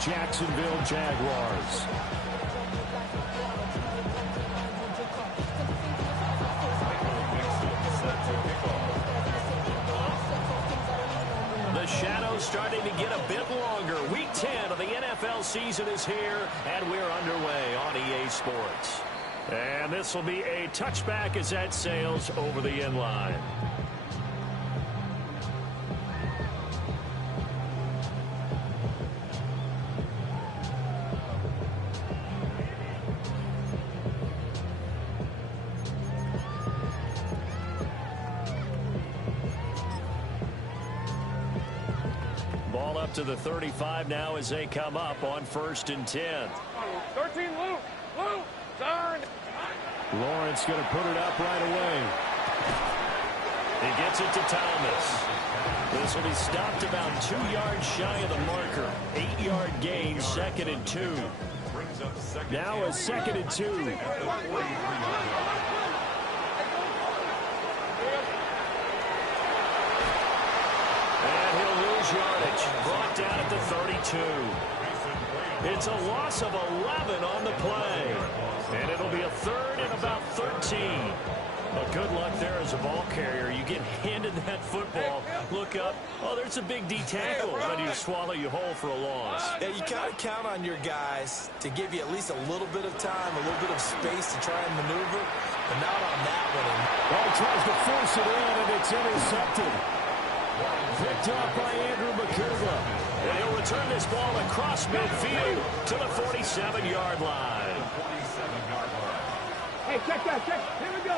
Jacksonville Jaguars. The shadow's starting to get a bit longer. Week 10 of the NFL season is here, and we're underway on EA Sports. And this will be a touchback as that sails over the end line. Ball up to the 35 now as they come up on 1st and 10. 13, Luke, turn. Lawrence going to put it up right away. He gets it to Thomas. This will be stopped about 2 yards shy of the marker. 8-yard gain, 2nd and 2. Now a 2nd and 2. And he'll lose yardage. Brought down at the 32. It's a loss of 11 on the play. And it'll be a 3rd and about 13. But good luck there as a ball carrier. You get handed that football, look up, oh, there's a big D tackle, and you swallow you whole for a loss. Yeah, you got to count on your guys to give you at least a little bit of time, a little bit of space to try and maneuver, but not on that one. Ball tries to force it in, and it's intercepted. Picked up by Andrew McCurva. And he'll return this ball across midfield to the 47-yard line. Hey, check that, check. Here we go.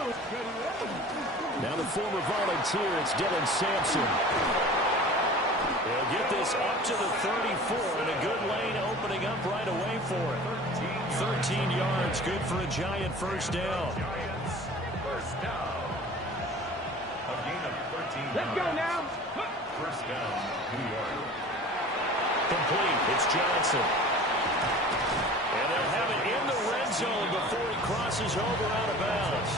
Now the former volunteer, it's Dylan Sampson. They'll get this up to the 34, and a good lane opening up right away for it. 13 yards, good for a Giant first down. First down. A gain of 13 Let's go now. First down, New York. Complete, it's Johnson. And they'll have it in the red zone before he crosses over out of bounds.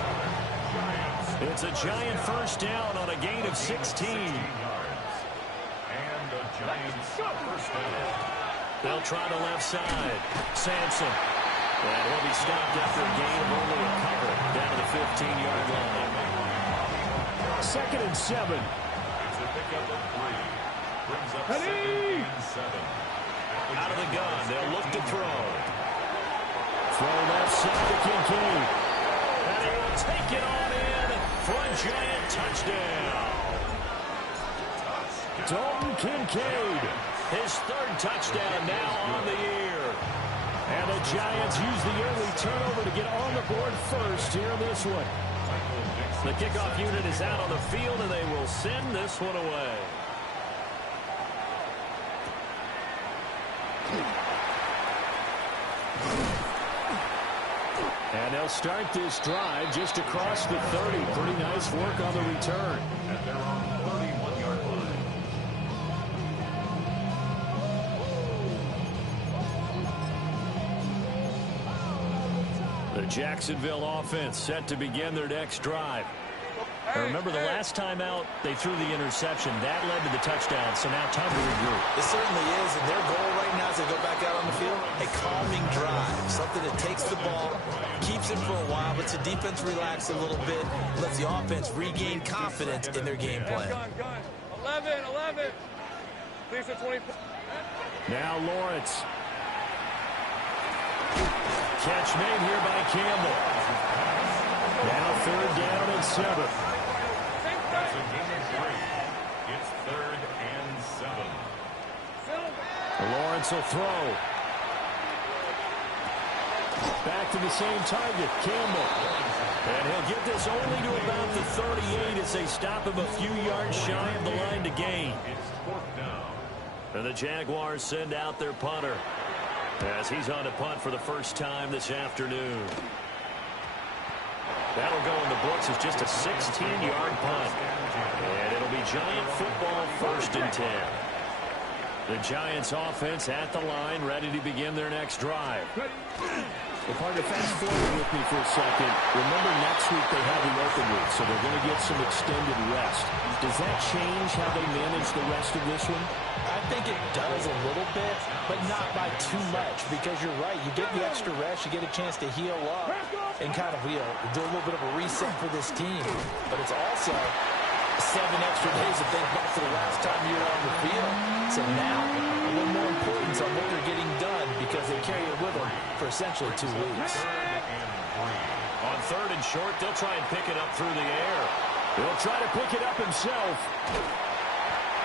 It's a Giant first down on a gain of 16. And the Giants first down. They'll try the left side. Sampson. And he'll be stopped after a gain of only a couple down to the 15-yard line. 2nd and 7. It's a pickup of 3. Brings up Ready? 2nd and 7. Out of the gun, they'll look to throw. Throw left side to Kincaid. And he will take it on in for a Giant touchdown. Dalton Kincaid, his 3rd touchdown now on the year. And the Giants use the early turnover to get on the board first here in this one. The kickoff unit is out on the field, and they will send this one away. And they'll start this drive just across the 30. Pretty nice work on the return. And they're on the 31-yard line. The Jacksonville offense set to begin their next drive. Now remember, the last time out, they threw the interception. That led to the touchdown, so now time to regroup. It certainly is, and their goal right now as they go back out on the field, a calming drive, something that takes the ball, keeps it for a while, lets the defense relax a little bit, lets the offense regain confidence in their game plan. 11. Please, 20. Now Lawrence. Catch made here by Campbell. Now 3rd down and 7. That's a gain of 3. It's 3rd and 7. Lawrence will throw. Back to the same target, Campbell. And he'll get this only to about the 38 as they stop him a few yards shy of the line to gain. It's 4th down. And the Jaguars send out their punter as he's on to punt for the first time this afternoon. That'll go in the books as just a 16-yard punt. And it'll be Giant football 1st and 10. The Giants offense at the line, ready to begin their next drive. Well, partner, fast forward with me for a second. Remember, next week they have the open week, so they're going to get some extended rest. Does that change how they manage the rest of this one? I I think it does a little bit, but not by too much, because you're right. You get the extra rest, you get a chance to heal up and kind of, do a little bit of a reset for this team. But it's also 7 extra days to think back to the last time you were on the field. So now, a little more importance on what they're getting done, because they carry it with them for essentially 2 weeks. On 3rd and short, they'll try and pick it up through the air. He'll try to pick it up himself.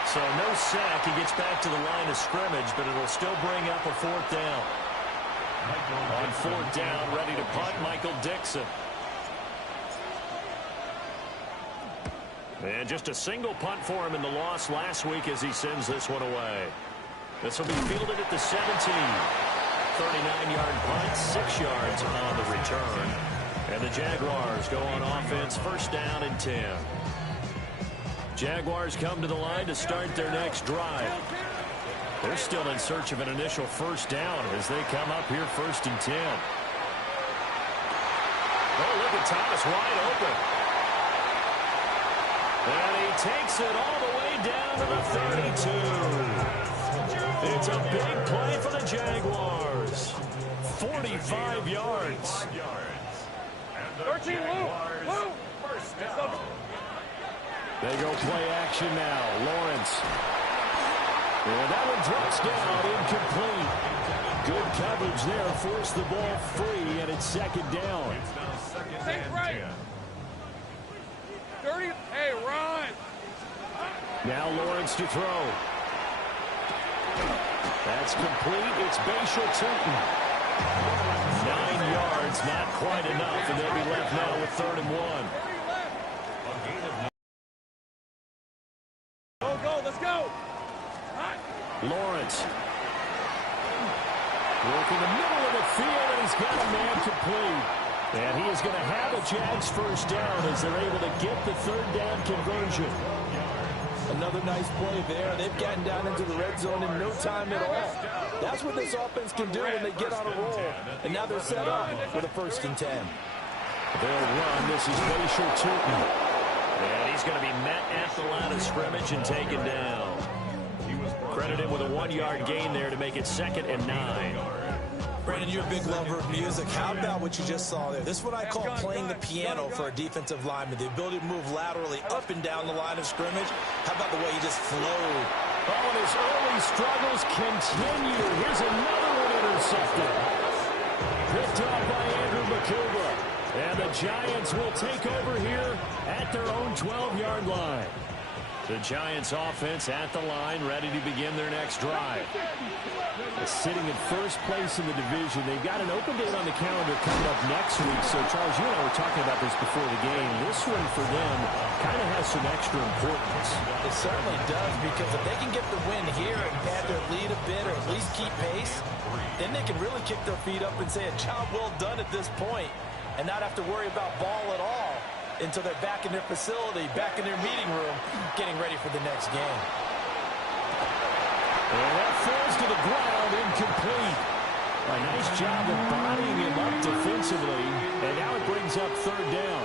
So no sack. He gets back to the line of scrimmage, but it'll still bring up a 4th down. On 4th down, ready to punt, Michael Dixon. And just a single punt for him in the loss last week as he sends this one away. This will be fielded at the 17. 39-yard punt, 6 yards on the return. And the Jaguars go on offense, 1st down and 10. Jaguars come to the line to start their next drive. They're still in search of an initial 1st down as they come up here 1st and 10. Oh, look at Thomas wide open. And he takes it all the way down to the 32. It's a big play for the Jaguars. 45 yards. 13, Lou. They go play action now. Lawrence. And that one drops down, incomplete. Good coverage there. Forced the ball free, and it's 2nd down. Take right. 30. Hey, run. Now Lawrence to throw. That's complete. It's Bashal Tootin. 9 yards, not quite enough, and they'll be left now with 3rd and 1. Go, let's go. Lawrence. Working the middle of the field, and he's got a man complete. And he is going to have a Jags 1st down as they're able to get the 3rd down conversion. Another nice play there. They've gotten down into the red zone in no time at all. That's what this offense can do when they get on a roll. And now they're set up for the 1st and 10. They'll run. This is Bashal Tootin. And he's going to be met at the line of scrimmage and taken down. Credited with a 1-yard gain there to make it 2nd and 9. Brandon, you're a big lover of music. How about what you just saw there? This is what I call playing the piano for a defensive lineman. The ability to move laterally up and down the line of scrimmage. How about the way he just flowed? Oh, and his early struggles continue. Here's another one intercepted. Picked up by Andrew Makuba. And the Giants will take over here at their own 12-yard line. The Giants offense at the line, ready to begin their next drive. Sitting in 1st place in the division. They've got an open date on the calendar coming up next week. So, Charles, you and I were talking about this before the game. This one for them kind of has some extra importance. It certainly does, because if they can get the win here and pad their lead a bit, or at least keep pace, then they can really kick their feet up and say a job well done at this point, and not have to worry about ball at all until they're back in their facility, back in their meeting room, getting ready for the next game. And that falls to the ground, incomplete. A nice job of bodying him up defensively, and now it brings up 3rd down.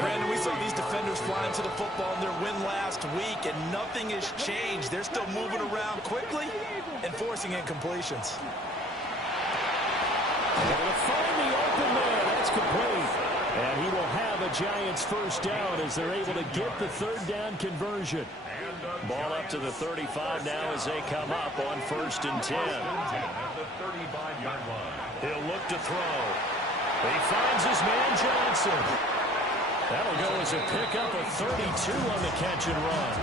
Brandon, we saw these defenders fly into the football in their win last week, and nothing has changed. They're still moving around quickly and forcing incompletions. Able to find the open man. That's complete. And he will have a Giants 1st down as they're able to get the 3rd down conversion. Ball up to the 35 now as they come up on 1st and 10. He'll look to throw. He finds his man Johnson. That'll go as a pickup of 32 on the catch and run.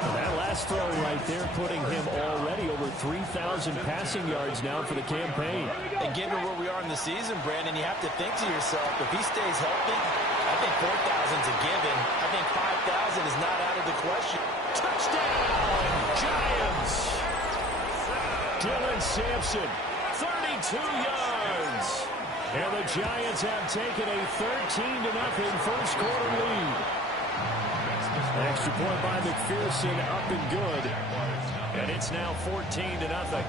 And that last throw right there putting him already over 3,000 passing yards now for the campaign. And given where we are in the season, Brandon, you have to think to yourself, if he stays healthy, I think 4,000's a given. I think 5,000 is not out of the question. Touchdown, Giants! Dylan Sampson, 32 yards. And the Giants have taken a 13-0 first quarter lead. Extra point by McPherson, up and good. And it's now 14-0.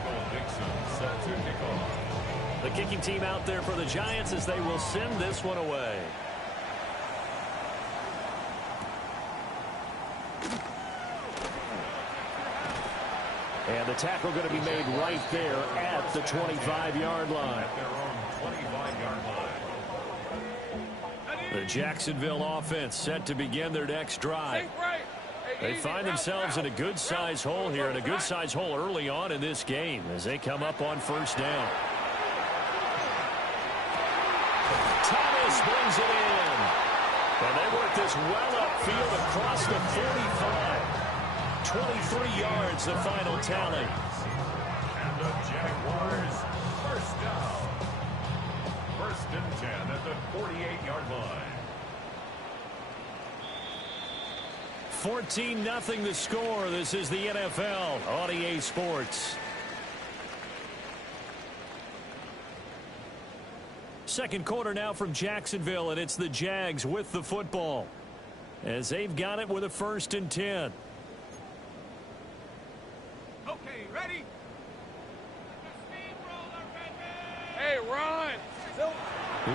The kicking team out there for the Giants as they will send this one away. And the tackle going to be made right there at the 25-yard line. At their own 25-yard line. The Jacksonville offense set to begin their next drive. They find themselves in a good-sized hole here, and a good-sized hole early on in this game as they come up on first down. Thomas brings it in. And they work this well upfield across the 45. 23 yards, the final tally. And the Jaguars first down. First and 10 at the 48-yard line. 14-0 the score. This is the NFL on EA Sports. Second quarter now from Jacksonville, and it's the Jags with the football as they've got it with a 1st and 10. Okay, ready? Hey, run!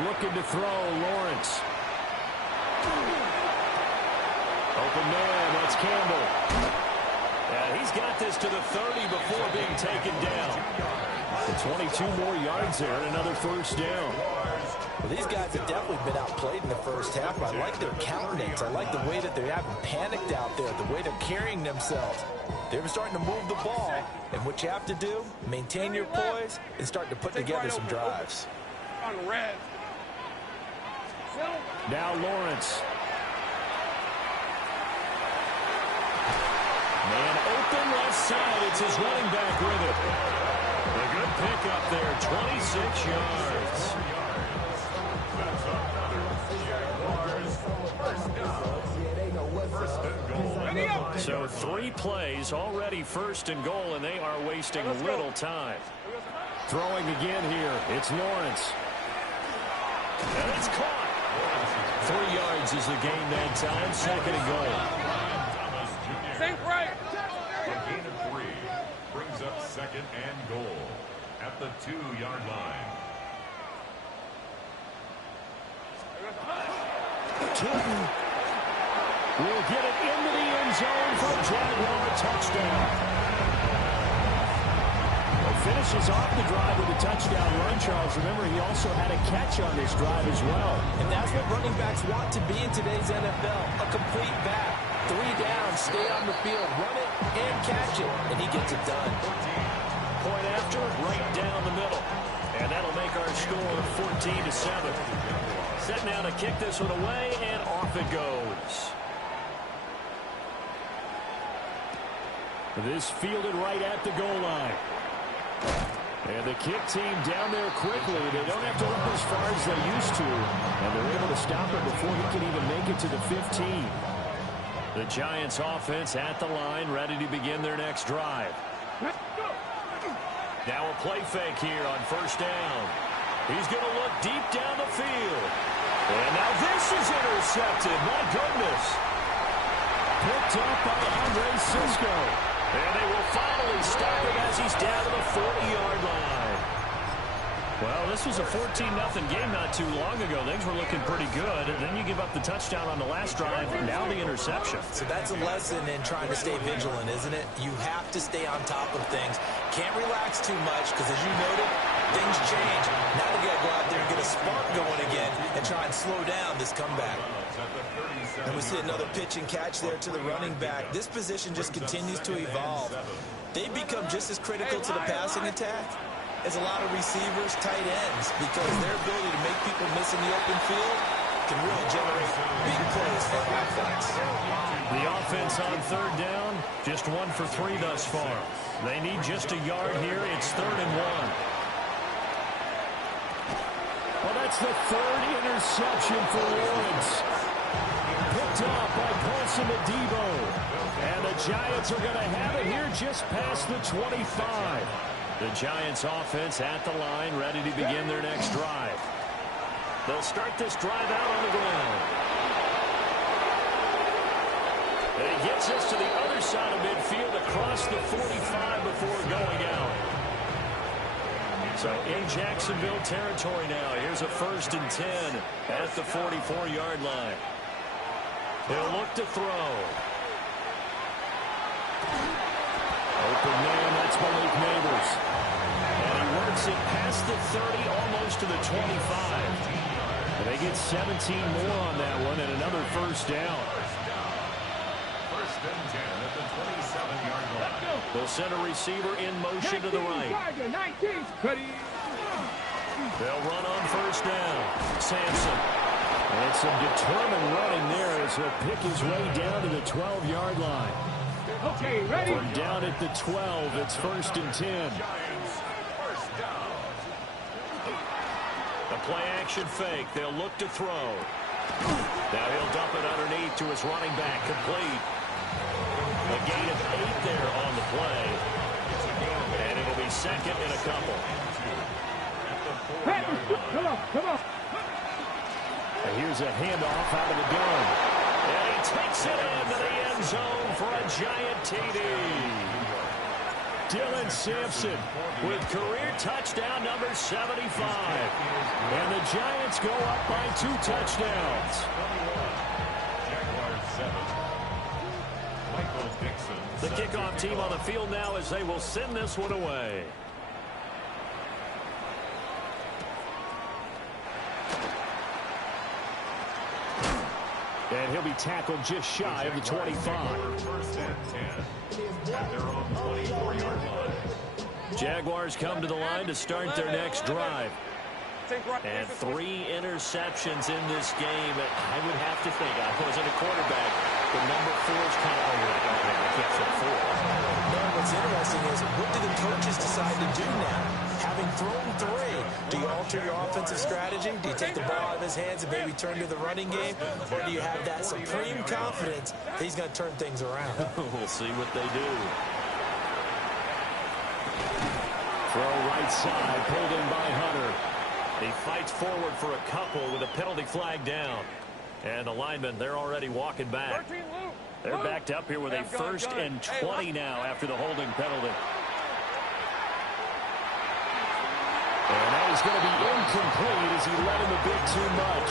Looking to throw, Lawrence. Open man, that's Campbell. And he's got this to the 30 before being taken down. And 22 more yards there, and another first down. Well, these guys have definitely been outplayed in the first half. I like their countenance. I like the way that they haven't panicked out there, the way they're carrying themselves. They're starting to move the ball, and what you have to do, maintain your poise and start to put together some drives. On red. Now Lawrence. Man open left side. It's his running back with it. A good pickup there, 26 yards. So 3 plays already 1st and goal, and they are wasting little time. Throwing again here. It's Lawrence. And it's caught. 3 yards is the gain that time. 2nd and goal. Think right. A gain of 3 brings up 2nd and goal at the 2-yard line. Keaton will get it into the end zone for a Jaguar touchdown. Well, finishes off the drive with a touchdown run, Charles. Remember, he also had a catch on this drive as well. And that's what running backs want to be in today's NFL, a complete back. 3 down, stay on the field, run it, and catch it. And he gets it done. Point after, right down the middle. And that'll make our score 14-7. Set now to kick this one away, and off it goes. This fielded right at the goal line. And the kick team down there quickly. They don't have to run as far as they used to. And they're able to stop it before he can even make it to the 15. The Giants offense at the line, ready to begin their next drive. Now a play fake here on first down. He's going to look deep down the field. And now this is intercepted. My goodness. Picked up by Andre Cisco. And they will finally stop him as he's down to the 40-yard line. Well, this was a 14-0 game not too long ago. Things were looking pretty good. And then you give up the touchdown on the last drive. Now the interception. So that's a lesson in trying to stay vigilant, isn't it? You have to stay on top of things. Can't relax too much because, as you noted, things change. Now we got to go out there and get a spark going again and try and slow down this comeback. And we see another pitch and catch there to the running back. This position just continues to evolve. They become just as critical to the passing attack as a lot of receivers, tight ends, because their ability to make people miss in the open field can really generate big plays for our offense. The offense on third down, just 1 for 3 thus far. They need just a yard here. It's 3rd and 1. Well, that's the 3rd interception for Woods. Picked up by Paulson Adebo. And the Giants are going to have it here just past the 25. The Giants offense at the line, ready to begin their next drive. They'll start this drive out on the ground. And he gets us to the other side of midfield across the 45 before going out. So in Jacksonville territory now. Here's a 1st and 10 at the 44-yard line. He'll look to throw. Open man, that's It's Malik Neighbors. And he works it past the 30, almost to the 25. And they get 17 more on that one and another first down. First and 10 at the 27-yard line. They'll send a receiver in motion to the right. They'll run on first down. Sampson. And some determined running there as he'll pick his way down to the 12-yard line. Okay, ready? From down at the 12, it's first and 10. A play-action fake. They'll look to throw. Now he'll dump it underneath to his running back. Complete. A gain of 8 there on the play. And it'll be second and a couple. Hey, come on. And here's a handoff out of the gun. And he takes it into the end zone for a giant TD. Dylan Sampson with career touchdown number 75. And the Giants go up by 2 touchdowns. The kickoff team on the field now as they will send this one away. And he'll be tackled just shy of the 25. First and 10 at their own 24-yard line. Jaguars come to the line to start their next drive. And 3 interceptions in this game. I would have to think, I wasn't a quarterback, the number 4 is kind of like, oh man, I can't fit 4. Man, what's interesting is, what do the coaches decide to do now? Having thrown 3, do you alter your offensive strategy? Do you take the ball out of his hands and maybe turn to the running game? Or do you have that supreme confidence that he's going to turn things around? We'll see what they do. Throw right side, pulled in by Hunter. He fights forward for a couple with a penalty flag down. And the linemen, they're already walking back. They're backed up here with a first and 20 now after the holding penalty. And that is going to be incomplete as he let him a bit too much.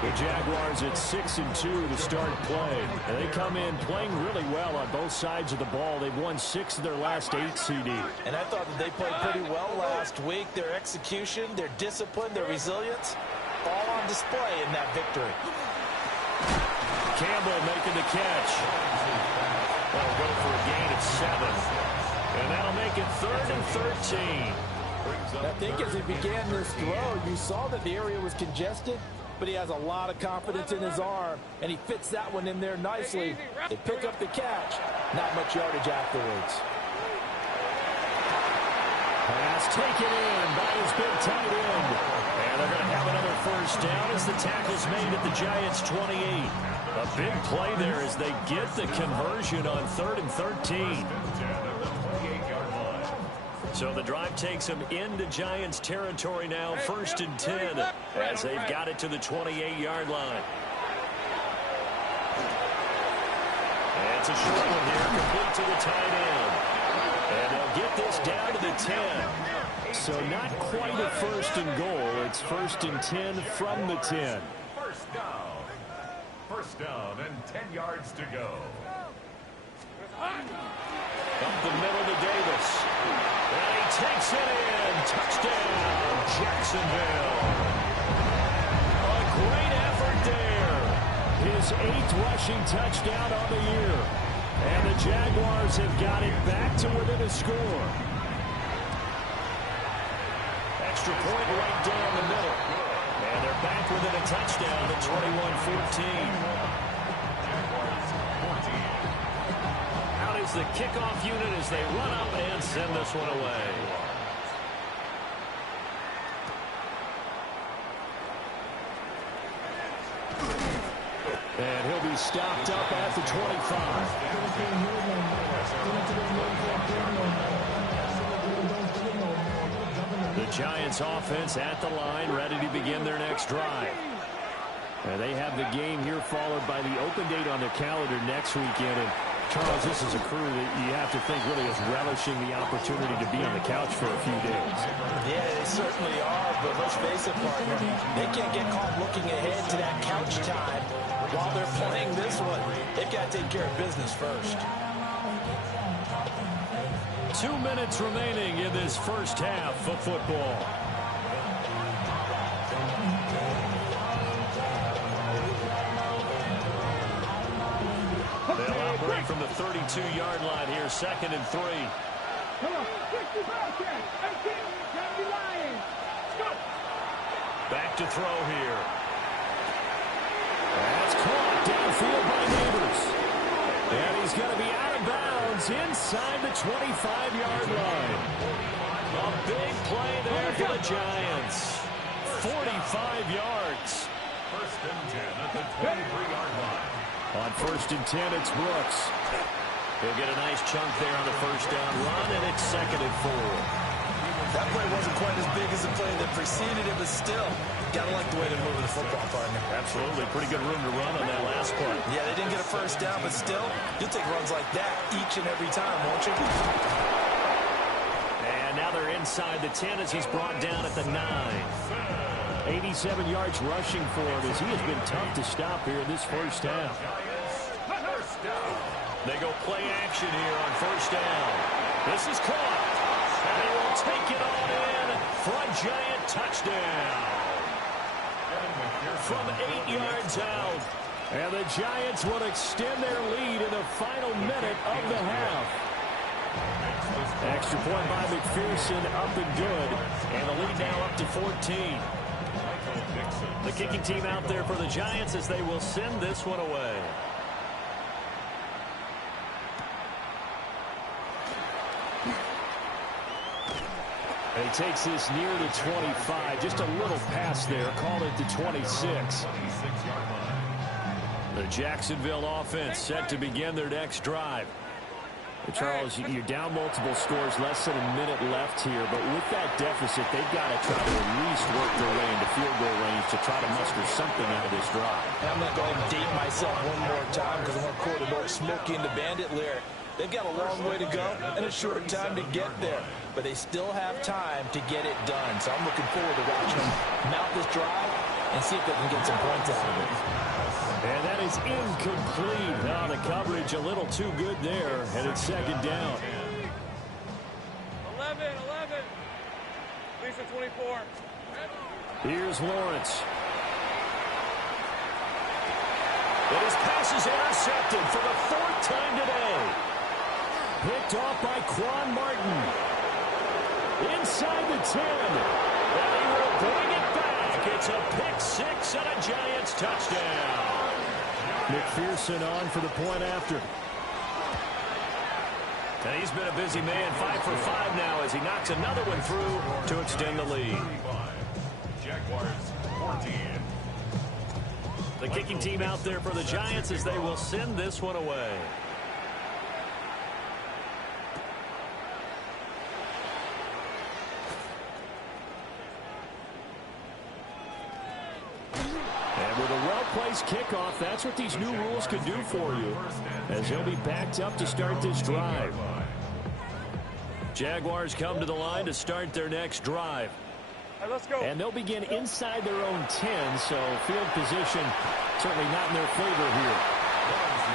The Jaguars at 6-2 to start play. And they come in playing really well on both sides of the ball. They've won 6 of their last 8 CD. And I thought that they played pretty well last week. Their execution, their discipline, their resilience, all on display in that victory. Campbell making the catch. That'll go for a gain of 7. And that'll make it 3rd and 13. I think as he began this throw, you saw that the area was congested, but he has a lot of confidence in his arm, and he fits that one in there nicely. They pick up the catch. Not much yardage afterwards. Pass taken in by his big tight end. And they're going to have another first down as the tackle's made at the Giants' 28. A big play there as they get the conversion on 3rd and 13. So the drive takes them into Giants territory now, 1st and 10, as they've got it to the 28-yard line. And it's a short one here, complete to the tight end. And they'll get this down to the 10. So not quite a 1st and goal. It's 1st and 10 from the 10. First down. First down and 10 yards to go. Up the middle to Davis. And he takes it in. Touchdown, Jacksonville. A great effort there. His 8th rushing touchdown on the year. And the Jaguars have got it back to within a score. Extra point right down the middle. And they're back within a touchdown at 21-14. The kickoff unit as they run up and send this one away. And he'll be stopped up at the 25. The Giants offense at the line, ready to begin their next drive. And they have the game here followed by the open date on their calendar next weekend. And Charles, this is a crew that you have to think really is relishing the opportunity to be on the couch for a few days. Yeah, they certainly are, but let's face it, partner, they can't get caught looking ahead to that couch time while they're playing this one. They've got to take care of business first. 2 minutes remaining in this first half of football. They'll operate from the 32-yard line here, 2nd and 3. Come on, 60 ball catch. 18, Jamie Lions. Go. Back to throw here. That's caught downfield by Neighbors. And he's going to be out of bounds inside the 25-yard line. A big play there for the Giants. 45 yards. 1st and 10 at the 23-yard line. On 1st and 10, it's Brooks. He'll get a nice chunk there on the first down run, and it's 2nd and 4. That play wasn't quite as big as the play that preceded it, but still, gotta like the way they're moving the football, partner. Absolutely. Pretty good room to run on that last play. Yeah, they didn't get a first down, but still, you'll take runs like that each and every time, won't you? And now they're inside the 10 as he's brought down at the 9. 87 yards rushing for him as he has been tough to stop here in this first half. They go play action here on first down. This is caught. And he will take it on in for a Giant touchdown. From 8 yards out. And the Giants will extend their lead in the final minute of the half. Extra point by McPherson, up and good. And the lead now up to 14. The kicking team out there for the Giants as they will send this one away. And he takes this near the 25. Just a little pass there. Called it to 26. The Jacksonville offense set to begin their next drive. Charles, you're down multiple scores, less than a minute left here, but with that deficit, they've got to try to at least work their way into field goal range to try to muster something out of this drive. I'm going to go ahead and date myself one more time because I want to quote an old Smokey and the Bandit lyric. They've got a long way to go and a short time to get there, but they still have time to get it done. So I'm looking forward to watching them mount this drive and see if they can get some points out of it. And that is incomplete. Now the coverage a little too good there, and it's 2nd down. 11. Lisa 24. Here's Lawrence. And his pass is intercepted for the 4th time today. Picked off by Quan Martin. Inside the 10. And he will bring it back. It's a pick-6 and a Giants touchdown. McPherson on for the point after. And he's been a busy man, 5 for 5 now as he knocks another one through to extend the lead. Jaguars 14. The kicking team out there for the Giants as they will send this one away. And with a well-placed kickoff, that's what these new rules can do for you, as he'll be backed up to start this drive. Jaguars come to the line to start their next drive. Right, let's go. And they'll begin inside their own 10, so field position certainly not in their favor here.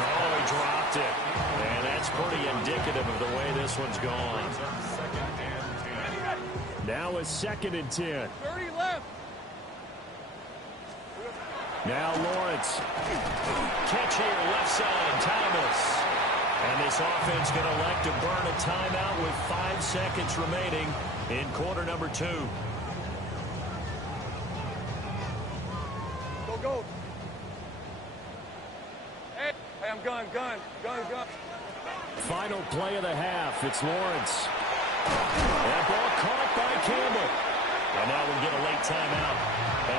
Oh, he dropped it. And that's pretty indicative of the way this one's gone. Now it's 2nd and 10. 30 left. Now Lawrence. Catch here, left side, Thomas. And this offense going to elect to burn a timeout with 5 seconds remaining in quarter number 2. Go. Hey, I'm gun. Final play of the half. It's Lawrence. That ball caught by Campbell. And now we'll get a late timeout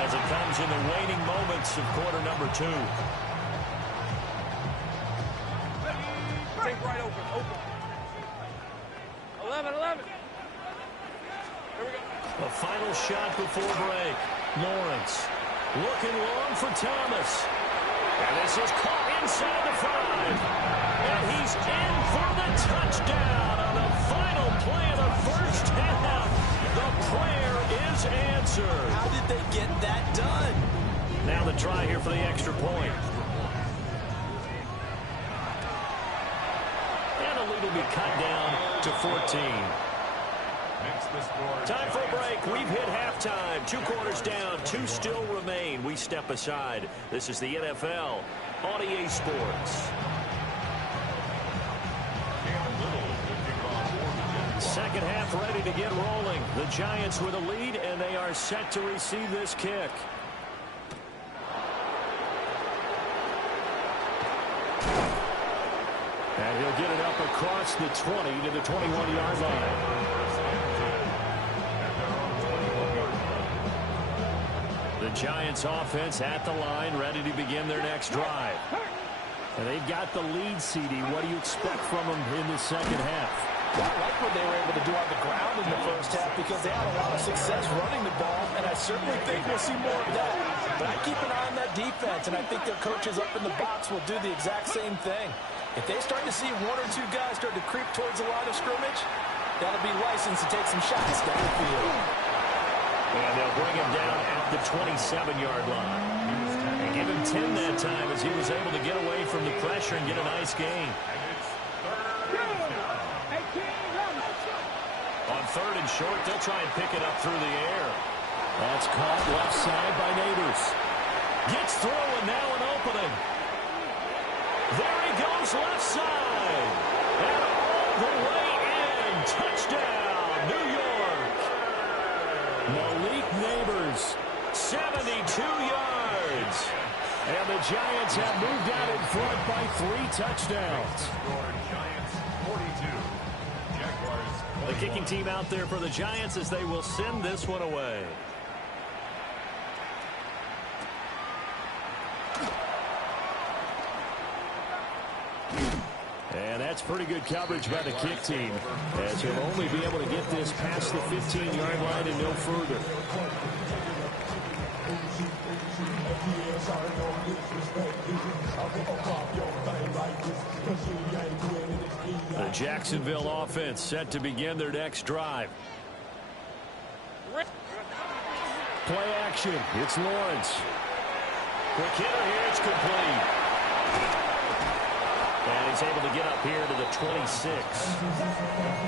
as it comes in the waning moments of quarter number 2. Take right open. 11. Here we go. A final shot before break. Lawrence looking long for Thomas. And this is caught inside the 5. And he's in for the touchdown on the final play of the first half. The prayer is answered. How did they get that done? Now the try here for the extra point. And the lead will be cut down to to 14. Time for a break. We've hit halftime. 2 quarters down. 2 still remain. We step aside. This is the NFL on EA Sports. Second half ready to get rolling. The Giants with a lead, and they are set to receive this kick. And he'll get it up across the 20 to the 21-yard line. The Giants offense at the line, ready to begin their next drive. And they've got the lead, CD. What do you expect from them in the second half? Well, I like what they were able to do on the ground in the first half because they had a lot of success running the ball, and I certainly think we'll see more of that. But I keep an eye on that defense, and I think their coaches up in the box will do the exact same thing. If they start to see 1 or 2 guys start to creep towards the line of scrimmage, that'll be licensed to take some shots down the field. And they'll bring him down at the 27-yard line. And give him 10 that time as he was able to get away from the pressure and get a nice gain. On 3rd and short, they'll try and pick it up through the air. That's caught left side by Neighbors. Gets through and now an opening. There he goes left side. And all the way in. Touchdown, New York. Malik Neighbors, 72 yards. And the Giants have moved out in front by 3 touchdowns. Giants 42. Jaguars. The kicking team out there for the Giants as they will send this one away. And that's pretty good coverage by the kick team, as he'll only be able to get this past the 15-yard line and no further. The Jacksonville offense set to begin their next drive. Play action. It's Lawrence. Quick hitter here. It's complete. And he's able to get up here to the 26.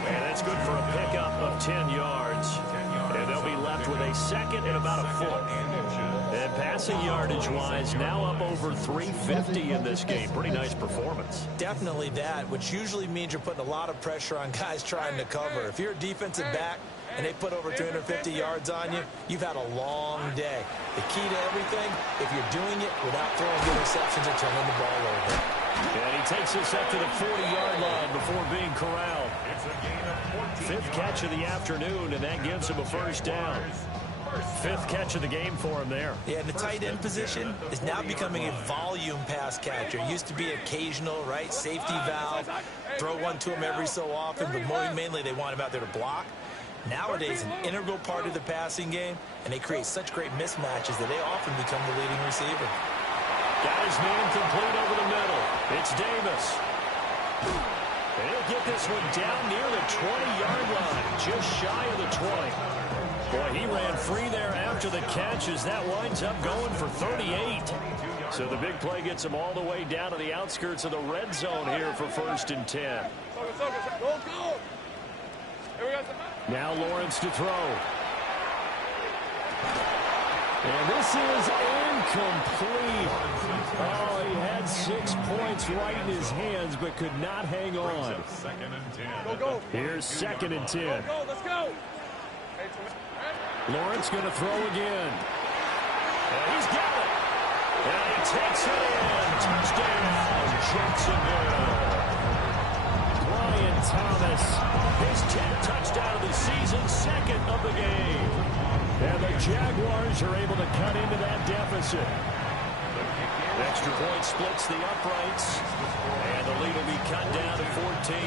And that's good for a pickup of 10 yards. And they'll be left with a second and about a foot. And passing yardage-wise, now up over 350 in this game. Pretty nice performance. Definitely that, which usually means you're putting a lot of pressure on guys trying to cover. If you're a defensive back and they put over 350 yards on you, you've had a long day. The key to everything, if you're doing it without throwing interceptions or turning the ball over. And he takes us up to the 40-yard line before being corralled. Fifth catch of the afternoon, and that gives him a first down. 5th catch of the game for him there. Yeah, and the tight end position is now becoming a volume pass catcher. It used to be occasional, right? Safety valve, throw one to him every so often, but mainly they want him out there to block. Nowadays, an integral part of the passing game, and they create such great mismatches that they often become the leading receiver. Got his man complete over the middle. It's Davis. And he'll get this one down near the 20-yard line, just shy of the 20. Boy, he ran free there after the catch as that winds up going for 38. So the big play gets him all the way down to the outskirts of the red zone here for 1st and 10. Now Lawrence to throw. And this is incomplete. Oh, he had 6 points right in his hands, but could not hang on. Here's 2nd and 10. Let's go. Lawrence going to throw again. And he's got it. And he takes it in. Touchdown, Jacksonville. Brian Thomas, his 10th touchdown of the season, 2nd of the game. And the Jaguars are able to cut into that deficit. Extra point splits the uprights. And the lead will be cut down to 14.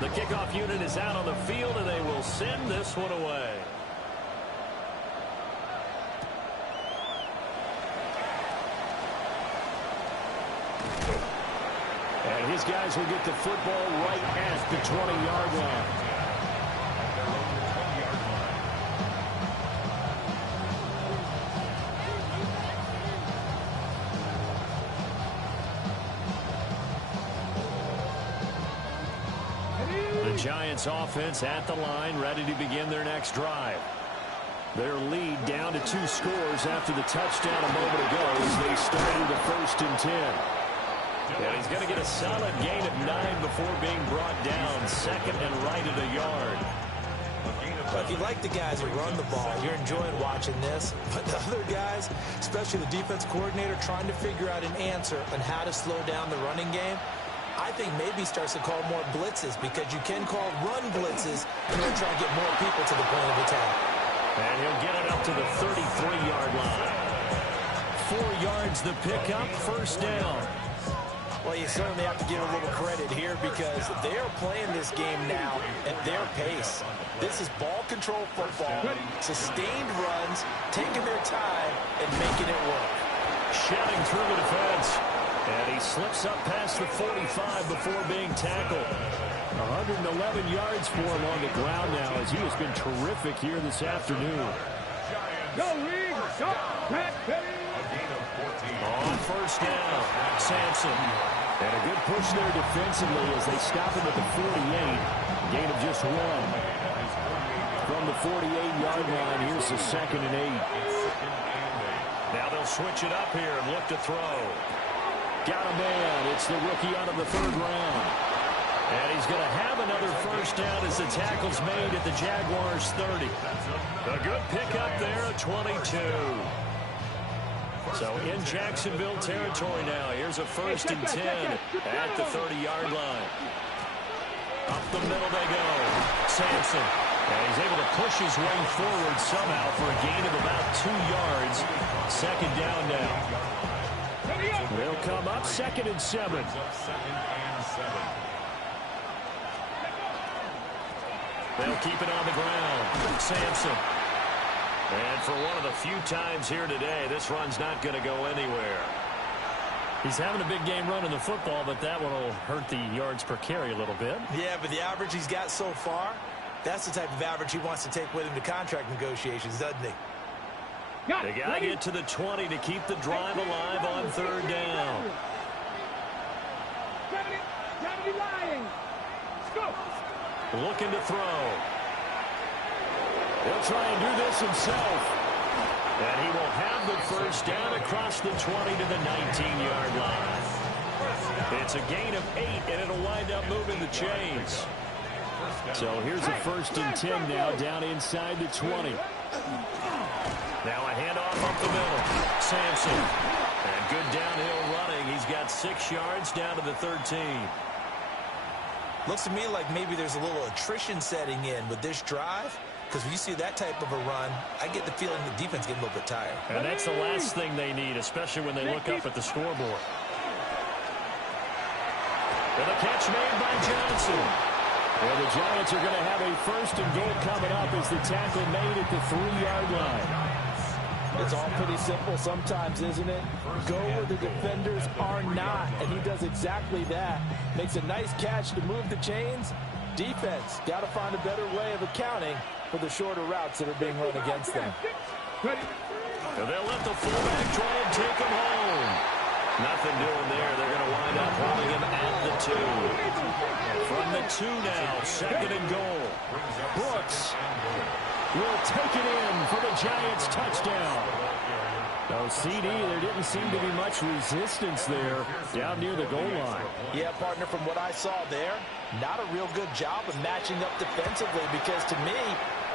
The kickoff unit is out on the field, and they will send this one away. And his guys will get the football right at the 20-yard line. Giants offense at the line, ready to begin their next drive. Their lead down to 2 scores after the touchdown a moment ago as they started the 1st and 10. And he's going to get a solid gain of 9 before being brought down. 2nd and right at a yard. Well, if you like the guys who run the ball, you're enjoying watching this. But the other guys, especially the defense coordinator, trying to figure out an answer on how to slow down the running game, I think maybe starts to call more blitzes, because you can call run blitzes and then try to get more people to the point of attack. And he'll get it up to the 33-yard line. 4 yards the pickup, 1st down. Well, you certainly have to give a little credit here, because they are playing this game now at their pace. This is ball control football, sustained runs, taking their time, and making it work. Shedding through the defense. And he slips up past the 45 before being tackled. 111 yards for him on the ground now, as he has been terrific here this afternoon. Go, Reed. Go. On 1st down, Sampson. And a good push there defensively as they stop him at the 48. Gain of just 1. From the 48-yard line, here's the 2nd and 8. Now they'll switch it up here and look to throw. Got a man. It's the rookie out of the 3rd round. And he's going to have another 1st down as the tackle's made at the Jaguars' 30. A good pickup there at 22. So in Jacksonville territory now. Here's a 1st and 10 at the 30-yard line. Up the middle they go. Sampson. And he's able to push his way forward somehow for a gain of about 2 yards. 2nd down now. They'll come up 2nd and 7. They'll keep it on the ground. Sampson. And for one of the few times here today, this run's not going to go anywhere. He's having a big game running the football, but that one will hurt the yards per carry a little bit. Yeah, but the average he's got so far, that's the type of average he wants to take with him to contract negotiations, doesn't he? They got to get to the 20 to keep the drive alive on 3rd down. 70 Lions. Go. Looking to throw. He'll try and do this himself. And he will have the 1st down across the 20 to the 19-yard line. It's a gain of 8, and it'll wind up moving the chains. So here's a 1st and 10 now down inside the 20. Now a handoff up the middle. Sampson. And good downhill running. He's got 6 yards down to the 13. Looks to me like maybe there's a little attrition setting in with this drive, because when you see that type of a run, I get the feeling the defense getting a little bit tired. And that's the last thing they need, especially when they look up at the scoreboard. And the catch made by Johnson. Well, the Giants are going to have a 1st and goal coming up as the tackle made at the 3-yard line. It's all pretty simple sometimes, isn't it? Go where the defenders are not, and he does exactly that. Makes a nice catch to move the chains. Defense got to find a better way of accounting for the shorter routes that are being run against them. And they'll let the fullback try and take him home. Nothing doing there. They're going to wind up holding him at the 2. From the 2 now, 2nd and goal. Brooks will take it in for the Giants touchdown. No, CD, there didn't seem to be much resistance there down near the goal line. Yeah, partner, from what I saw there, not a real good job of matching up defensively, because to me,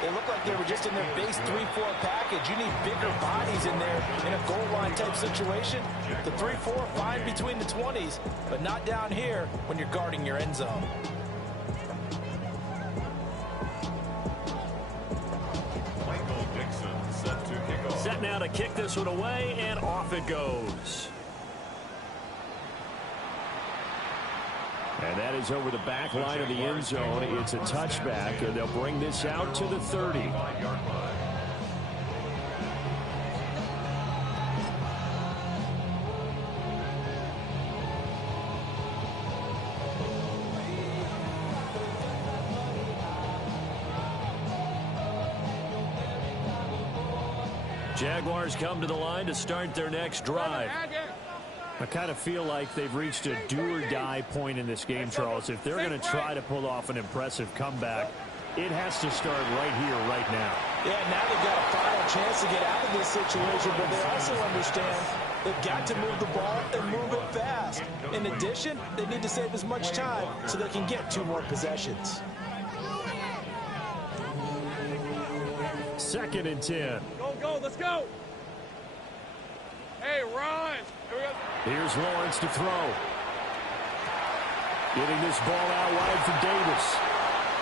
it looked like they were just in their base 3-4 package. You need bigger bodies in there in a goal line type situation. The 3-4 fine between the 20s, but not down here when you're guarding your end zone. Set now to kick this one away, and off it goes. And that is over the back line of the end zone. It's a touchback, and they'll bring this out to the 30. Jaguars come to the line to start their next drive. I kind of feel like they've reached a do-or-die point in this game, Charles. If they're going to try to pull off an impressive comeback, it has to start right here, right now. Yeah, now they've got a final chance to get out of this situation, but they also understand they've got to move the ball and move it fast. In addition, they need to save as much time so they can get 2 more possessions. 2nd and 10. Go, let's go. Hey, run. Here we go. Here's Lawrence to throw. Getting this ball out wide for Davis.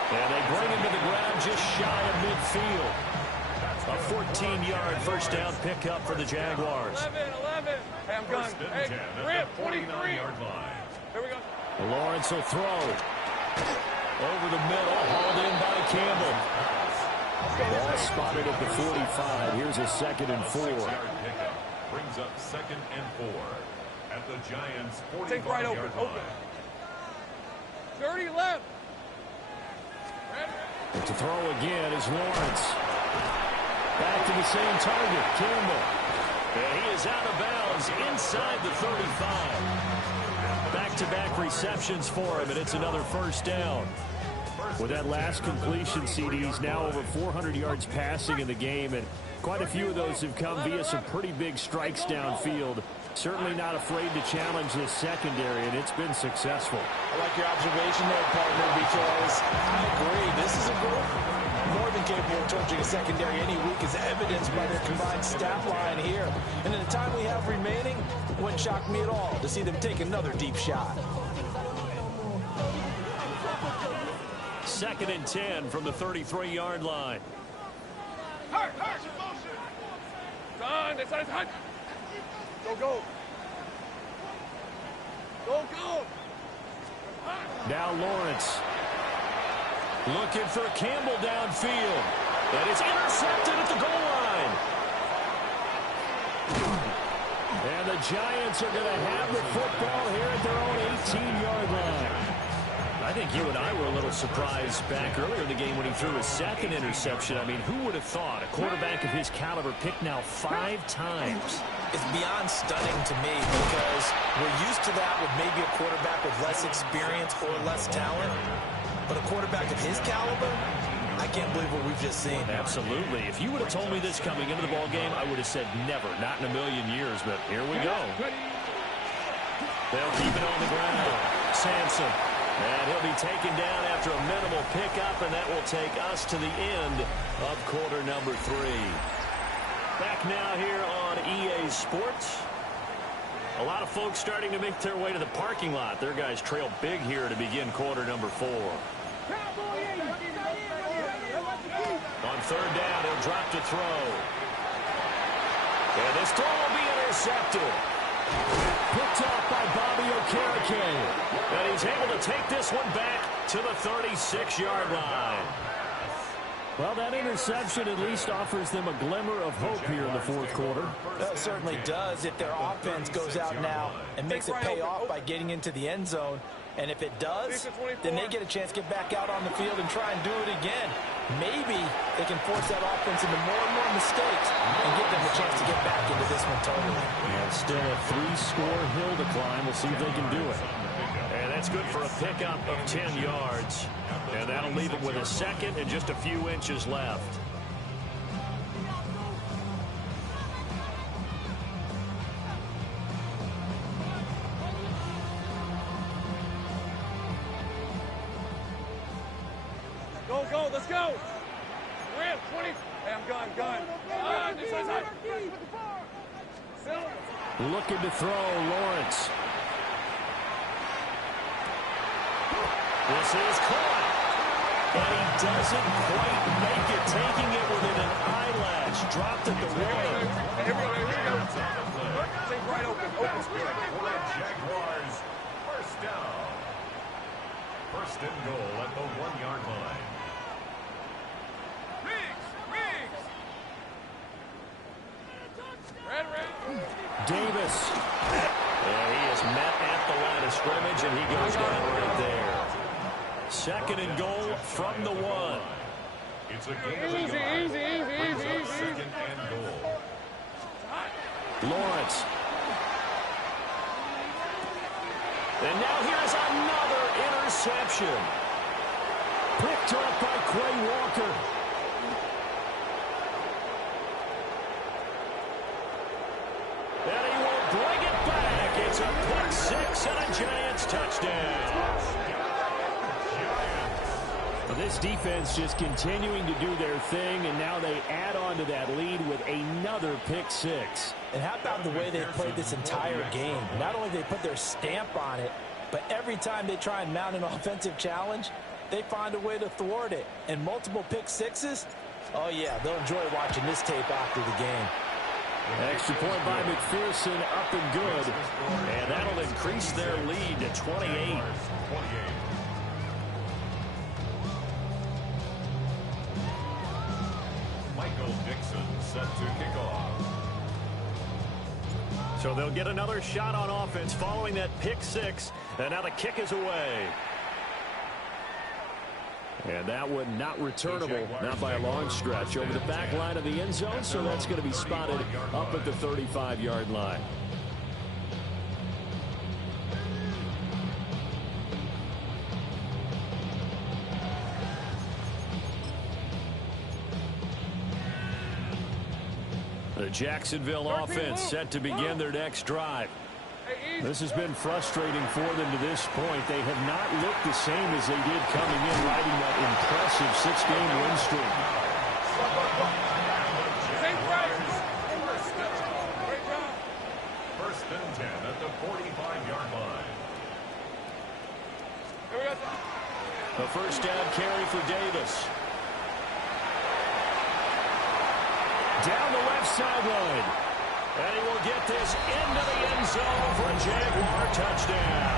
And they bring him to the ground just shy of midfield. A 14-yard first down pickup for the Jaguars. 11. Hey, I'm gun. Hey, Rip, 23. Here we go. Lawrence will throw. Over the middle, hauled in by Campbell. Ball spotted at the 45. Here's a 2nd and 4. Brings up 2nd and 4 at the Giants' 45-yard Take right open. 30 left. To throw again is Lawrence. Back to the same target, Campbell. And he is out of bounds inside the 35. Back-to-back receptions for him, and it's another first down. With that last completion, CD's now over 400 yards passing in the game, and quite a few of those have come via some pretty big strikes downfield. Certainly not afraid to challenge this secondary, and it's been successful. I like your observation there, partner, because I agree. This is a group more than capable of torching a secondary any week, as evidenced by their combined stat line here. And in the time we have remaining, it wouldn't shock me at all to see them take another deep shot. 2nd and 10 from the 33-yard line. Done. It's on. Go. Now Lawrence. Looking for Campbell downfield. And it's intercepted at the goal line. And the Giants are going to have the football here at their own 18-yard line. I think you and I were a little surprised back earlier in the game when he threw his 2nd interception. I mean, who would have thought a quarterback of his caliber picked now 5 times? It's beyond stunning to me because we're used to that with maybe a quarterback with less experience or less talent. But a quarterback of his caliber, I can't believe what we've just seen. Absolutely. If you would have told me this coming into the ball game, I would have said never, not in a million years. But here we go. They'll keep it on the ground. Sampson. And he'll be taken down after a minimal pickup, and that will take us to the end of quarter number 3. Back now here on EA Sports. A lot of folks starting to make their way to the parking lot. Their guys trail big here to begin quarter number 4. On 3rd down, he'll drop to throw. And this throw will be intercepted. Picked up by Bobby Okereke. And he's able to take this one back to the 36-yard line. Well, that interception at least offers them a glimmer of hope here in the 4th quarter. Well, it certainly does if their offense goes out now and makes it pay off by getting into the end zone. And if it does, then they get a chance to get back out on the field and try and do it again. Maybe they can force that offense into more and more mistakes and give them a chance to get back into this one totally. And still a 3-score hill to climb. We'll see if they can do it. And that's good for a pickup of 10 yards. And that'll leave them with a 2nd and just a few inches left. Go, let's go. Rip, 20. Hey, I'm gun. This one's hot. Looking to throw, Lawrence. This is caught. And he doesn't quite make it, taking it within an eyelash. Dropped at the 1. Here we go. Take right open speed. Jaguars, first down. 1st and goal at the 1-yard line. Davis. And he is met at the line of scrimmage, and he goes down right there. 2nd and goal from the 1. It's a game of the yard. Brings up 2nd and goal. Lawrence. And now here's another interception. Picked off by Quay Walker. And he will bring it back. It's a pick six and a Giants touchdown. Well, this defense just continuing to do their thing, and now they add on to that lead with another pick six. And how about the way they played this entire game? Not only did they put their stamp on it, but every time they try and mount an offensive challenge, they find a way to thwart it. And multiple pick sixes, oh yeah, they'll enjoy watching this tape after the game. Extra point by McPherson, up and good. And that'll increase their lead to 28. Michael Dixon set to kick off. So they'll get another shot on offense following that pick six. And now the kick is away. And that one not returnable, not by a long stretch, over the back line of the end zone, so that's going to be spotted up at the 35-yard line. The Jacksonville offense set to begin their next drive. This has been frustrating for them to this point. They have not looked the same as they did coming in, riding that impressive six-game win streak. First and 10 at the 45-yard line. A first down carry for Davis. Down the left sideline. And he will get this into the end zone for a Jaguar touchdown.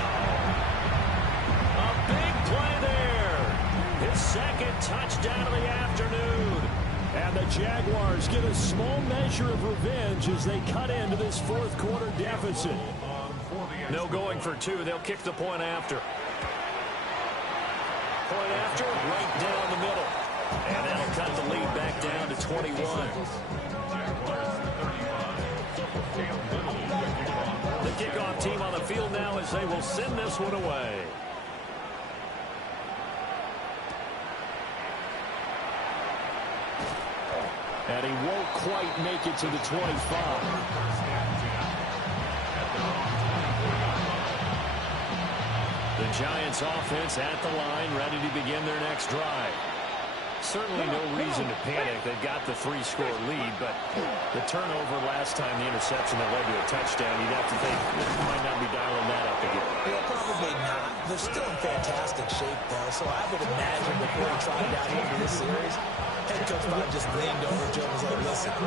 A big play there. His second touchdown of the afternoon. And the Jaguars get a small measure of revenge as they cut into this fourth quarter deficit. No going for two. They'll kick the point after. Point after, right down the middle. And that'll cut the lead back down to 21. The kickoff team on the field now as they will send this one away. And he won't quite make it to the 25. The Giants offense at the line, ready to begin their next drive. Certainly no reason to panic. They've got the 3-score lead, but the turnover last time, the interception that led to a touchdown, you'd have to think they might not be dialing that up again. Yeah, probably not. They're still in fantastic shape, though, so I would imagine before he tried out here for this series, head coach probably just leaned over Joe and was like, listen,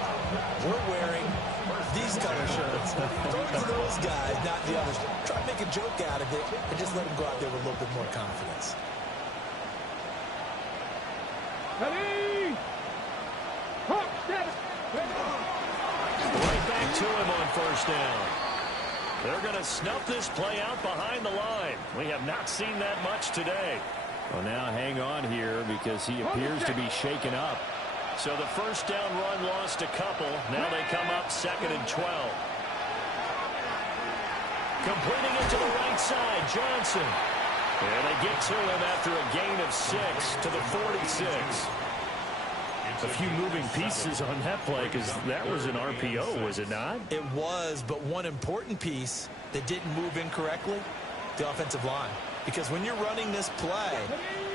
we're wearing these color shirts. Throw it to those guys, not the others. Try to make a joke out of it and just let them go out there with a little bit more confidence. Right back to him on first down. They're going to snuff this play out behind the line. We have not seen that much today. Well, now hang on here because he appears to be shaken up. So the first down run lost a couple. Now they come up 2nd and 12. Completing it to the right side, Johnson. And they get to him after a gain of 6 to the 46. A few moving pieces on that play because that was an RPO, was it not? It was, but one important piece that didn't move incorrectly, the offensive line. Because when you're running this play,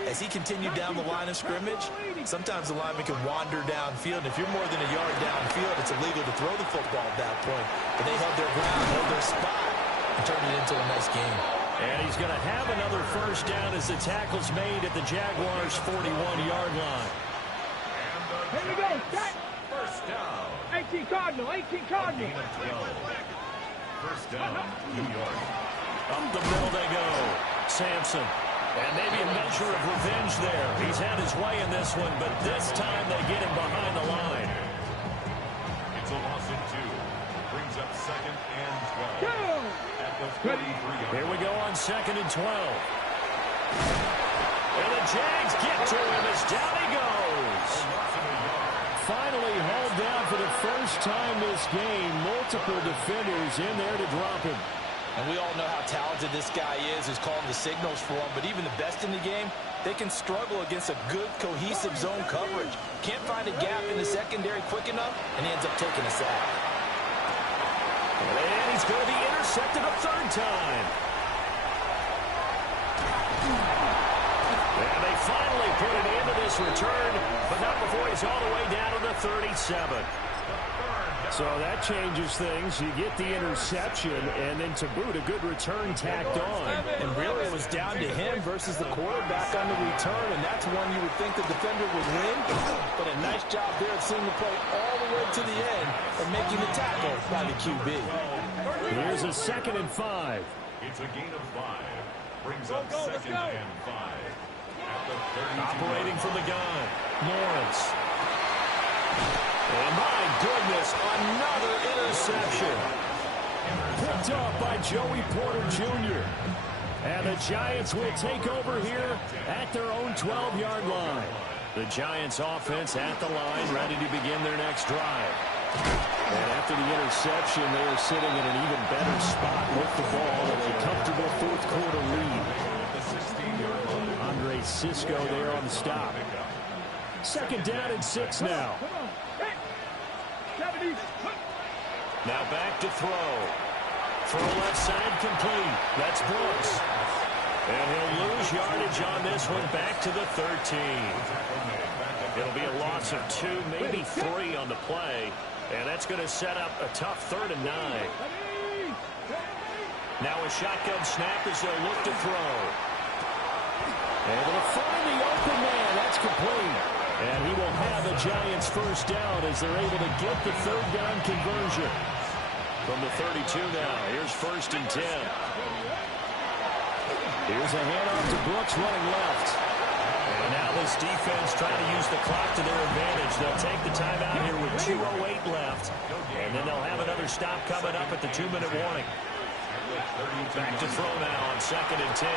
as he continued down the line of scrimmage, sometimes the lineman can wander downfield. If you're more than a yard downfield, it's illegal to throw the football at that point. But they held their ground, held their spot, and turned it into a nice game. And he's going to have another first down as the tackle's made at the Jaguars' 41-yard line. Here we go, set. First down. 18 Cardinal, 18 Cardinal. First down, New York. Up the middle they go. Sampson. And maybe a measure of revenge there. He's had his way in this one, but this time they get him behind the line. It's a loss of 2. Brings up 2nd and 12. At the 43. Here we go on 2nd and 12. And the Jags get to him as down he goes. Finally hauled down for the first time this game. Multiple defenders in there to drop him. And we all know how talented this guy is who's calling the signals for him. But even the best in the game, they can struggle against a good, cohesive zone coverage. Can't find a gap in the secondary quick enough, and he ends up taking a sack. And he's going to be intercepted a third time. And they finally put an end to this return, but not before he's all the way down to the 37. So that changes things. You get the interception, and then to boot, a good return tacked on. And really, it was down to him versus the quarterback on the return, and that's one you would think the defender would win. But a nice job there of seeing the play all the way to the end and making the tackle by the QB. Here's a 2nd and 5. It's a gain of 5. Brings up 2nd and 5. At the 32. Operating from the gun, Lawrence. And my goodness, another interception. Picked off by Joey Porter Jr. And the Giants will take over here at their own 12-yard line. The Giants offense at the line, ready to begin their next drive. And after the interception, they are sitting in an even better spot with the ball with a comfortable fourth-quarter lead. Andre Cisco there on the stop. 2nd down and 6 now. Now back to throw. Throw left side complete. That's Brooks. And he'll lose yardage on this one back to the 13. It'll be a loss of 2, maybe 3 on the play. And that's going to set up a tough 3rd and 9. Now a shotgun snap as they'll look to throw. Able to find the open man. That's complete. And he will have the Giants first down as they're able to get the 3rd down conversion. From the 32 now, here's 1st and 10. Here's a handoff to Brooks running left. And now this defense trying to use the clock to their advantage. They'll take the timeout here with 2:08 left. And then they'll have another stop coming up at the 2-minute warning. Back to throw now on 2nd and 10.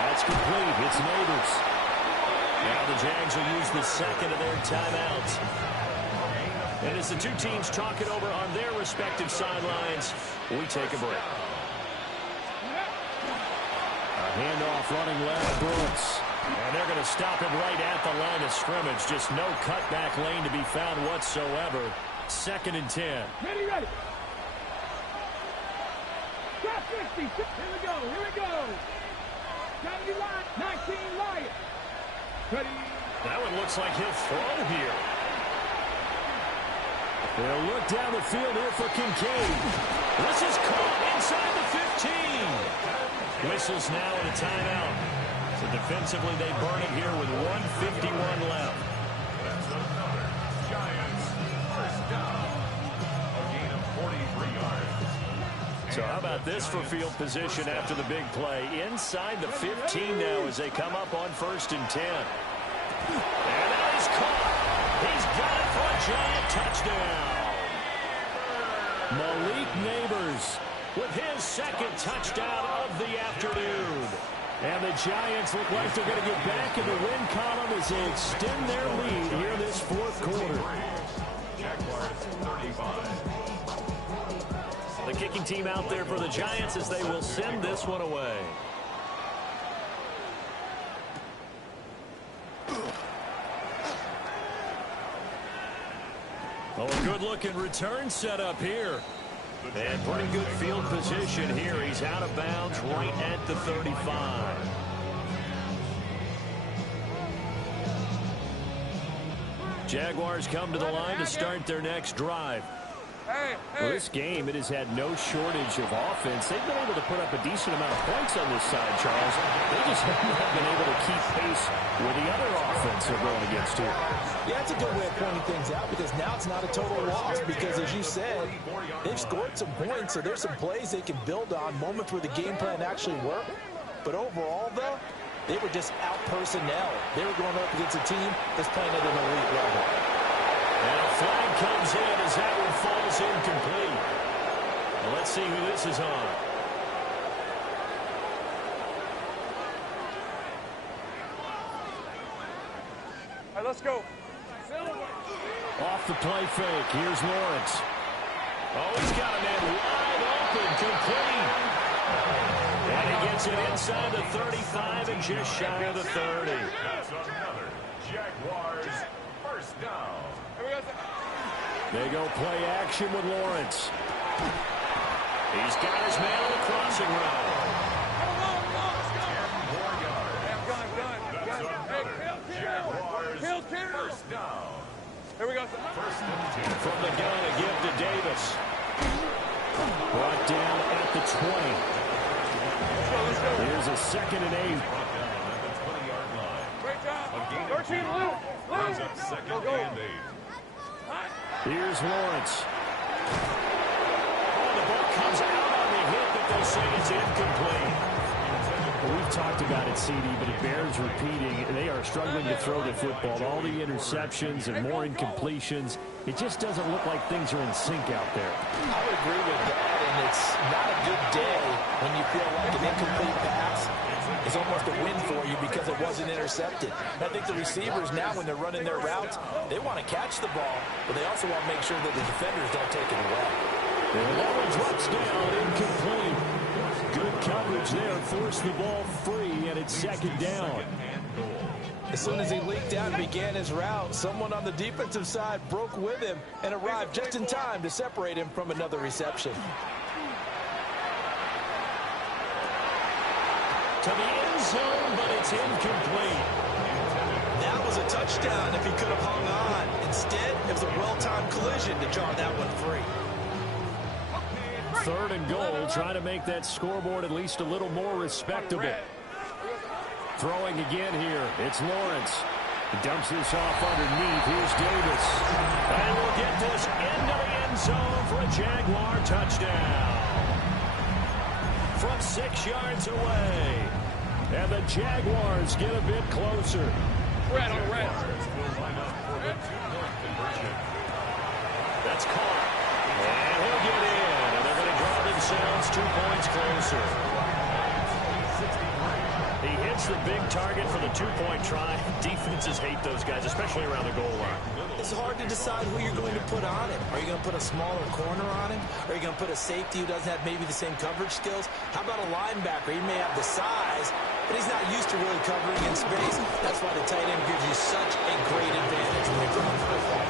That's complete. It's Neighbors. Now the Jags will use the 2nd of their timeouts. And as the two teams talk it over on their respective sidelines, we take a break. A handoff running left, Brooks. And they're going to stop him right at the line of scrimmage. Just no cutback lane to be found whatsoever. 2nd and 10. Ready. Top 50. Here we go. 70 line, 19 line. Ready. That one looks like he'll throw here. They'll look down the field here for Kincaid. This is caught inside the 15. Whistles now and a timeout. So defensively they burn it here with 1:51 left. That's another Giants first down. A gain of 43 yards. So how about this for field position after the big play? Inside the 15 now as they come up on 1st and 10. And now he's caught. He's got it for a Giant touchdown. Malik Neighbors with his 2nd touchdown of the afternoon. And the Giants look like they're going to get back in the win column as they extend their lead here this 4th quarter. Jaguars 35. The kicking team out there for the Giants as they will send this one away. Oh, a good-looking return set up here. And pretty good field position here. He's out of bounds right at the 35. Jaguars come to the line to start their next drive. Well, this game, it has had no shortage of offense. They've been able to put up a decent amount of points on this side, Charles. They just haven't been able to keep pace with the other offense they're going against here. Yeah, that's a good way of pointing things out because now it's not a total loss because, as you said, they've scored some points, so there's some plays they can build on, moments where the game plan actually worked. But overall, though, they were just out-personnel. They were going up against a team that's playing at an elite level. And a flag comes in as that one falls incomplete. Well, let's see who this is on. All right, let's go. Off the play fake, here's Lawrence. Oh, he's got a man wide open, complete. gets it inside the 35 and just shy of the 30. That's another Jaguars first down. They go play action with Lawrence. He's got his man on the crossing route. First down. Here we go. First and 10. From the gun, a give to Davis. Brought down at the 20. Here's a 2nd and 8. Brought down at the 20-yard line. Great job. A gain of 13, 2. Luke. Brings up 2nd and 8. Here's Lawrence. Oh, the ball comes out on the hit, but they say it's incomplete. We've talked about it, CD, but it bears repeating. They are struggling to throw the football. All the interceptions and more incompletions. It just doesn't look like things are in sync out there. I would agree with that, and it's not a good day when you feel like an incomplete pass is almost a win for you because it wasn't intercepted. I think the receivers now, when they're running their routes, they want to catch the ball, but they also want to make sure that the defenders don't take it away. Lawrence drops down, incomplete. Good coverage there, forced the ball free, and it's 2nd down. As soon as he leaked out and began his route, someone on the defensive side broke with him and arrived just in time to separate him from another reception. To the end zone, but it's incomplete. That was a touchdown if he could have hung on. Instead, it was a well-timed collision to draw that one free. 3rd and goal, trying to make that scoreboard at least a little more respectable. Throwing again here, it's Lawrence. He dumps this off underneath. Here's Davis. And we'll get this into the end zone for a Jaguar touchdown. From 6 yards away. And the Jaguars get a bit closer. Red on red. Will line up for the 2-point conversion. That's caught. And he'll get in. And they're going to draw themselves 2 points closer. He hits the big target for the 2-point try. Defenses hate those guys, especially around the goal line. It's hard to decide who you're going to put on him. Are you going to put a smaller corner on him? Are you going to put a safety who doesn't have maybe the same coverage skills? How about a linebacker? He may have the size, but he's not used to really covering in space. That's why the tight end gives you such a great advantage when you're throwing the football.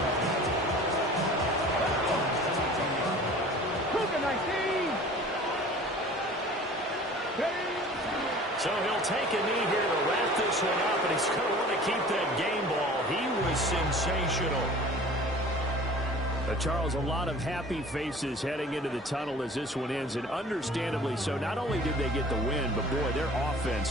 So he'll take a knee here to wrap this one up, and he's going to want to keep that game ball. He was sensational. Charles, a lot of happy faces heading into the tunnel as this one ends, and understandably so. Not only did they get the win, but boy, their offense